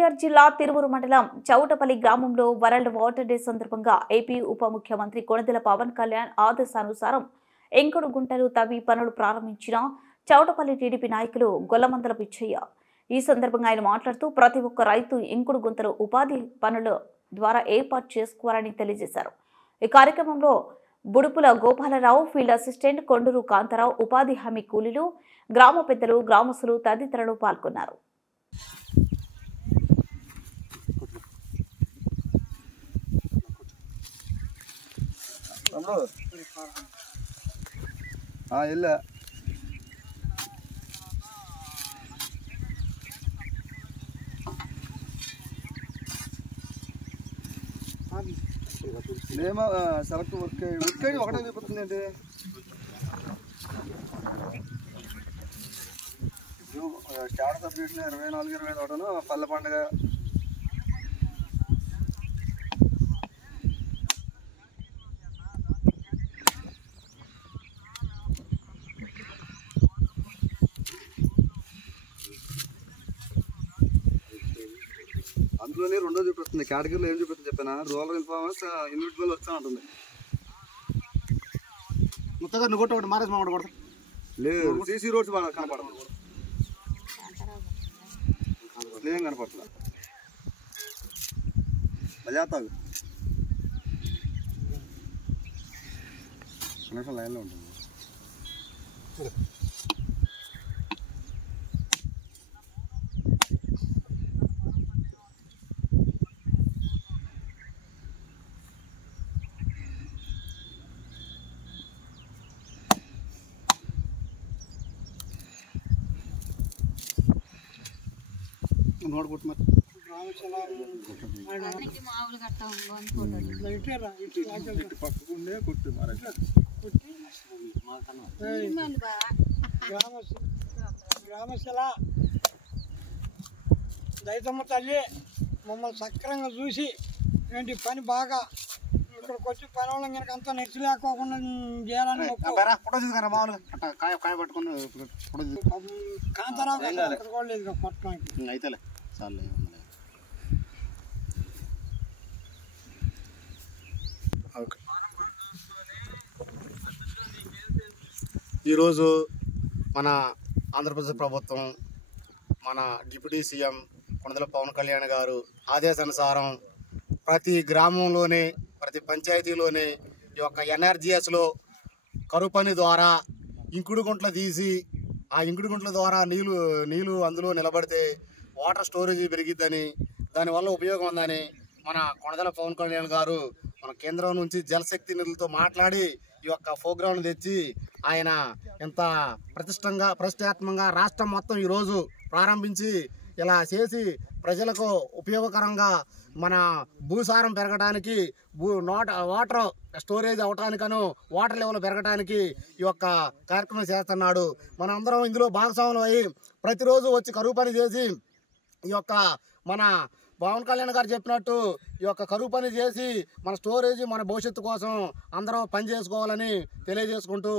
ఎన్టీఆర్ జిల్లా తిరువురు మండలం చౌటపల్లి గ్రామంలో వరల్డ్ వాటర్ డే సందర్భంగా ఏపీ ఉప ముఖ్యమంత్రి కొణిదెల పవన్ కళ్యాణ్ ఆదేశానుసారం ఎంకుడు గుంటలు తవ్వి పనులు ప్రారంభించిన చౌటపల్లి టీడీపీ నాయకులు గొల్లమందల పిచ్చయ్య. ఈ సందర్భంగా ఆయన మాట్లాడుతూ ప్రతి ఒక్క రైతు ఎంకుడు గుంతలు ఉపాధి పనుల ద్వారా ఏర్పాటు చేసుకోవాలని తెలియజేశారు. ఈ కార్యక్రమంలో బుడుపుల గోపాలరావు, ఫీల్డ్ అసిస్టెంట్ కొండూరు కాంతారావు, ఉపాధి హామీ కూలీలు, గ్రామ పెద్దలు, గ్రామస్తులు తదితరులు పాల్గొన్నారు. మేము సెలెక్ట్ వర్క్ ఒకటే చూపుతుందండి. స్టార్ట్ సబ్మిషన్ 24-25 పల్లె పండుగ అందులోనే రెండో చూపిస్తుంది. కేటగిరీలో ఏం చూపిస్తుంది చెప్పిన రూరల్ ఇన్ఫార్మర్స్ ఇండివిజువల్ వచ్చా ఉంటుంది. ముత్తగా నువ్వు కొట్ట ఒకటి మారేసి మాట్లాడ కొడతా లేదు, సీసీ రోడ్స్ బాగా కనపడుతుంది. ఏం కనపడుతుందా మజాతాగు కనెక్షన్ లైన్లో ఉంటుంది. ನೋಡ್ಬಿಟ್ಟು ಮತ್ತೆ పట్టుకుండే కొట్టు గ్రామశల దైతమ్మ తల్లి మమ్మల్ని సక్రంగా చూసి ఏంటి పని బాగా ఇక్కడికి వచ్చి పని వాళ్ళం కనుక అంతా నెచ్చి లేకోకుండా చేయాలని మామూలుగా కాయ పట్టుకుని కాంతారావు కూడా లేదు పట్టడానికి అయితేలే చాలు. ఈరోజు మన ఆంధ్రప్రదేశ్ ప్రభుత్వం, మన డిప్యూటీ సీఎం కొణిదెల పవన్ కళ్యాణ్ గారు ఆదేశానుసారం ప్రతి గ్రామంలోనే, ప్రతి పంచాయతీలోనే ఈ యొక్క ఎన్ఆర్జీఎస్లో కరువు పని ద్వారా ఇంకుడు గుంటలు తీసి ఆ ఇంకుడు గుంటల ద్వారా నీళ్ళు అందులో నిలబడితే వాటర్ స్టోరేజ్ పెరిగిద్దని, దానివల్ల ఉపయోగం ఉందని మన కొణిదెల పవన్ కళ్యాణ్ గారు మన కేంద్రం నుంచి జలశక్తి నిధులతో మాట్లాడి ఈ యొక్క ప్రోగ్రాంను తెచ్చి ఆయన ఎంత ప్రతిష్టాత్మకంగా రాష్ట్రం మొత్తం ఈరోజు ప్రారంభించి ఇలా చేసి ప్రజలకు ఉపయోగకరంగా మన భూసారం పెరగడానికి, వాటర్ స్టోరేజ్ అవటానికను, వాటర్ లెవెల్ పెరగడానికి ఈ యొక్క కార్యక్రమం చేస్తున్నాడు. మనం అందరం ఇందులో భాగస్వాములు అయ్యి ప్రతిరోజు వచ్చి కరువు పని చేసి ఈ యొక్క మన పవన్ కళ్యాణ్ గారు చెప్పినట్టు ఈ యొక్క కరువు పని చేసి మన స్టోరేజ్, మన భవిష్యత్తు కోసం అందరం పని చేసుకోవాలని తెలియజేసుకుంటూ